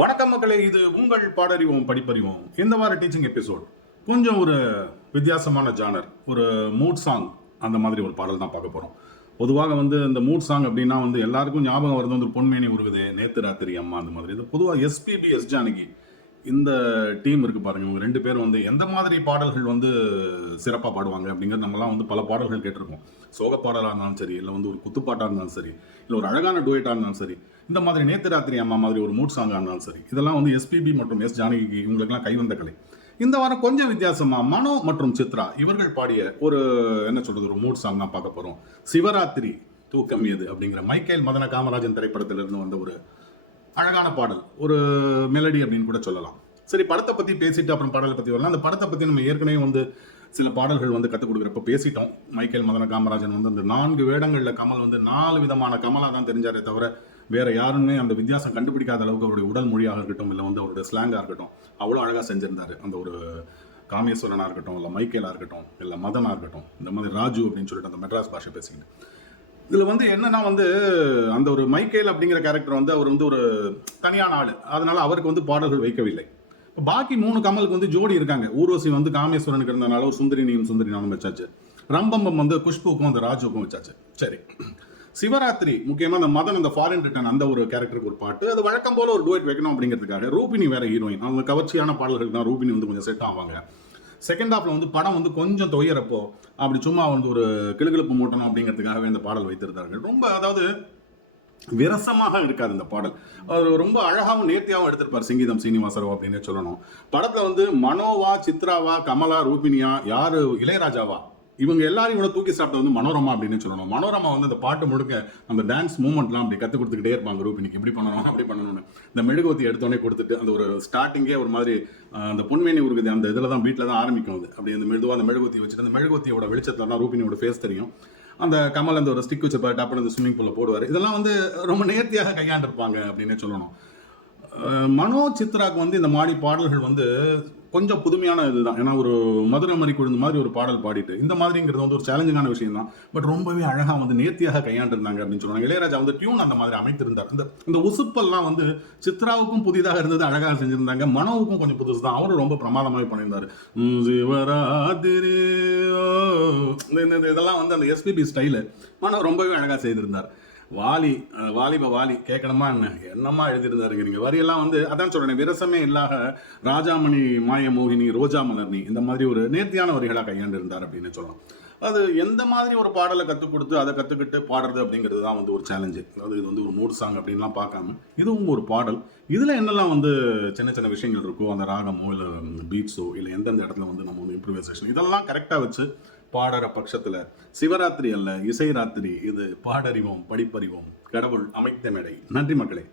வணக்கம் மக்களே, இது உங்கள் பாடறிவோம் படிப்பறிவோம். இந்த வார டீச்சிங் எபிசோட் கொஞ்சம் ஒரு வித்தியாசமான ஜானர், ஒரு மூட் சாங் அந்த மாதிரி ஒரு பாடல் தான் பார்க்க போகிறோம். பொதுவாக இந்த மூட் சாங் அப்படின்னா எல்லாருக்கும் ஞாபகம் வருது பொன்மேனி உருகுதே, நேத்து ராத்திரி அம்மா அந்த மாதிரி. இது பொதுவாக எஸ்பிபி, எஸ் ஜானகி இந்த டீம் இருக்கு பாருங்க. இவங்க ரெண்டு பேரும் எந்த மாதிரி பாடல்கள் சிறப்பாக பாடுவாங்க அப்படிங்கிறது நம்மலாம் பல பாடல்கள் கேட்டிருக்கோம். சோக பாடலாக இருந்தாலும் சரி, இல்லை ஒரு குத்துப்பாட்டாக இருந்தாலும் சரி, இல்லை ஒரு அழகான டூயட்டாக இருந்தாலும் சரி, இந்த மாதிரி நேத்து ராத்திரி அம்மா மாதிரி ஒரு மூட் சாங்காக இருந்தாலும் சரி, இதெல்லாம் எஸ்பிபி மற்றும் எஸ் ஜானகி இவங்களுக்கெல்லாம் கைவந்த கலை. இந்த வாரம் கொஞ்சம் வித்தியாசமா மனோ மற்றும் சித்ரா இவர்கள் பாடிய ஒரு ஒரு மூட் சாங் தான் பார்க்க போறோம். சிவராத்திரி தூக்கம் ஏது அப்படிங்கிற மைக்கேல் மதன காமராஜன் திரைப்படத்திலிருந்து வந்த ஒரு அழகான பாடல், ஒரு மெலடி அப்படின்னு கூட சொல்லலாம். சரி, படத்தை பத்தி பேசிட்டு அப்புறம் பாடலை பத்தி வரலாம். அந்த படத்தை பத்தி நம்ம ஏற்கனவே சில பாடல்கள் கற்றுக் கொடுக்குறப்ப பேசிட்டோம். மைக்கேல் மதன காமராஜன் அந்த 4 வேடங்கள்ல கமல் 4 விதமான கமலா தான் தெரிஞ்சாரே தவிர வேற யாருமே அந்த வித்தியாசம் கண்டுபிடிக்காத அளவுக்கு அவருடைய உடல் மொழியாக இருக்கட்டும், இல்லை அவருடைய ஸ்லாங்காக இருக்கட்டும், அவ்வளோ அழகாக செஞ்சிருந்தாரு. அந்த ஒரு காமேஸ்வரனாக இருக்கட்டும், இல்லை மைக்கேலாக இருக்கட்டும், இல்லை மதனாக இருக்கட்டும், இந்த மாதிரி ராஜு அப்படின்னு சொல்லிட்டு அந்த மெட்ராஸ் பாஷை பேசிக்கிட்டு இதில் என்னன்னா அந்த ஒரு மைக்கேல் அப்படிங்கிற கேரக்டர் அவர் ஒரு தனியான ஆள். அதனால அவருக்கு பாடல்கள் வைக்கவில்லை. பாக்கி 3 கமலுக்கு ஜோடி இருக்காங்க. ஊர்வசி காமேஸ்வரனுக்கு இருந்தனால ஒரு சுந்தரினியும் சுந்தரினாலும் வச்சாச்சு. ரம்பம்பம் குஷ்புக்கும் அந்த ராஜுக்கும் வச்சாச்சு. சரி, சிவராத்திரி முக்கியமா அந்த மதன், அந்த ஃபாரின் ரிட்டர்ன் அந்த ஒரு கேரக்டருக்கு ஒரு பாட்டு, அது வழக்கம் போல ஒரு டூயட் வைக்கணும் அப்படிங்கிறதுக்காக. ரூபினி வேற ஹீரோயின், அவங்க கவர்ச்சியான பாடல்கள் தான் ரூபினி கொஞ்சம் செட் ஆவாங்க. செகண்ட் ஹாஃப்ல படம் கொஞ்சம் தொய்யறப்போ அப்படி சும்மா ஒரு கிளுகிழப்பு மூட்டணும் அப்படிங்கிறதுக்காகவே இந்த பாடல் வைத்திருந்தார்கள். ரொம்ப அதாவது விரசமாக இருக்காது இந்த பாடல். அவர் ரொம்ப அழகாகவும் நேர்த்தியாகவும் எடுத்திருப்பார் சங்கீதம் சீனிவாசராவ் அப்படின்னு சொல்லணும். படத்துல மனோவா, சித்ராவா, கமலா, ரூபினியா, யாரு இளையராஜாவா, இவங்க எல்லாரும் இவ்வளவு தூக்கி சாப்பிட்டது மனோரமா அப்படின்னு சொல்லணும். மனோரமா அந்த பாட்டு முழுக்க அந்த டான்ஸ் மூவ்மெண்ட்லாம் அப்படி கற்றுக் கொடுத்துக்கிட்டே இருப்பாங்க. ரூபினிக்கு இப்படி பண்ணணும் அப்படி பண்ணணும்னு இந்த மெழுகுவத்தி எடுத்தோடனே கொடுத்துட்டு அந்த ஒரு ஸ்டார்டிங்கே ஒரு மாதிரி அந்த பொன்மேனி உருகுது அந்த இதில் தான் வீட்டில் தான் ஆரம்பிக்கும். அப்படி அந்த மெதுவாக அந்த மெழுகுவத்தி வச்சுட்டு அந்த மெழுகுவத்தியோட வெளிச்சத்தில் தான் ரூபினியோட ஃபேஸ் தெரியும். அந்த கமல் அந்த ஒரு ஸ்டிக் வச்சு டப்புனு அந்த ஸ்விம்மிங் பூலில் போடுவார். இதெல்லாம் ரொம்ப நேர்த்தியாக கையாண்டிருப்பாங்க அப்படின்னே சொல்லணும். மனோ, சித்ராக்கு இந்த மாதிரி பாடல்கள் கொஞ்சம் புதுமையான இதுதான். ஏன்னா ஒரு மதுரை மறி குழுந்த மாதிரி ஒரு பாடல் பாடிட்டு இந்த மாதிரிங்கிறது ஒரு சேலஞ்சிங்கான விஷயம் தான். பட் ரொம்பவே அழகாக நேர்த்தியாக கையாண்டிருந்தாங்க அப்படின்னு சொல்லுவாங்க. இளையராஜா டியூன் அந்த மாதிரி அமைத்திருந்தார். இந்த உசுப்பெல்லாம் சித்ராவுக்கும் புதிதாக இருந்தது, அழகாக செஞ்சிருந்தாங்க. மனோவுக்கும் கொஞ்சம் புதுசு தான், அவரும் ரொம்ப பிரமாதமாக பண்ணியிருந்தாரு. சிவராத்திரி இதெல்லாம் அந்த எஸ்பிபி ஸ்டைலு மனோ ரொம்பவே அழகாக செய்திருந்தார். வாலிப வாலி கேட்கணுமா என்னமா எழுதியிருந்தாருங்க நீங்க வரியெல்லாம் அதான் சொல்றேன், விரசமே இல்லாத ராஜாமணி, மாய மோகினி, ரோஜா மலர்னி இந்த மாதிரி ஒரு நேர்த்தியான வரிகளாக கையாண்டு இருந்தார் அப்படின்னு சொல்லலாம். அது எந்த மாதிரி ஒரு பாடலை கற்றுக் கொடுத்து அதை கற்றுக்கிட்டு பாடுறது அப்படிங்கிறது தான் ஒரு சேலஞ்சு. அதாவது இது ஒரு மூட் சாங் அப்படின்லாம் பார்க்காம இதுவும் ஒரு பாடல். இதில் என்னெல்லாம் சின்ன சின்ன விஷயங்கள் இருக்கோ, அந்த ராகமோ இல்லை பீட்ஸோ இல்லை எந்தெந்த இடத்துல நம்ம இம்ப்ரூவைசேஷன் இதெல்லாம் கரெக்டாக வச்சு பாடுற பட்சத்தில் சிவராத்திரி அல்ல, இசை ராத்திரி. இது பாடறிவோம் படிப்பறிவோம், கடவுள் அமைத்த மேடை. நன்றி மக்களே.